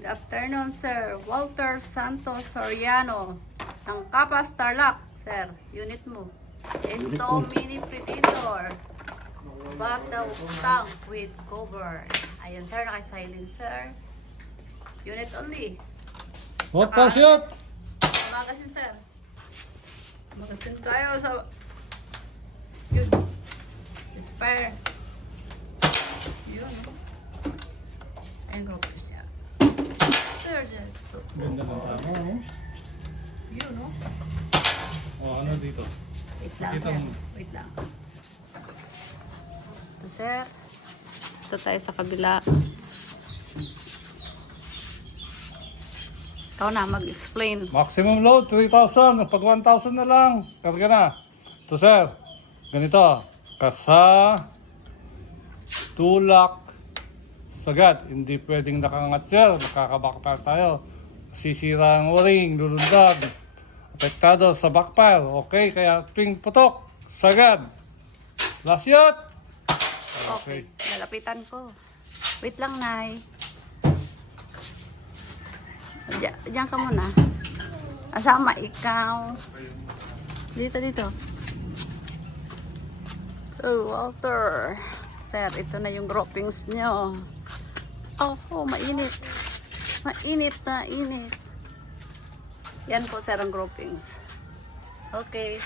Good afternoon, Sir Walter Santos Soriano ng Kapas Tarlac, Sir. Unit mo. Install mini predator. Battle tank with cover. Ayan, sir. Naka-silencer. Unit only. What pa shot? Magasin, sir. Magasin tayo sa... Yun. Inspire. Yun. Ayun, group siya. Sir, sir. So, Ganda ng tama, no? yun, no? O, ano dito? Wait lang, Kita sir. mo. Wait lang. Ito, sir. Ito tayo sa kabila. Ikaw na, mag-explain. Maximum load, 3,000. Pag 1,000 na lang, karga na. Ito, sir. Ganito. Kasa, tulak, sagad. Hindi pwedeng nakangat, sir. Makakabackfire tayo. Sisira ang o-ring, lulundag. Apektado sa backfire. Okay, kaya tuwing putok, sagad. Last shot. Okay. Lalapitan ko. Wait lang, Nay. Diyan ka muna. Asama ikaw. Dito, dito. Oh, Walter. Sir, ito na yung droppings nyo. Oh, mainit. Mainit na init. Yan po, sir, ang groupings. Okay.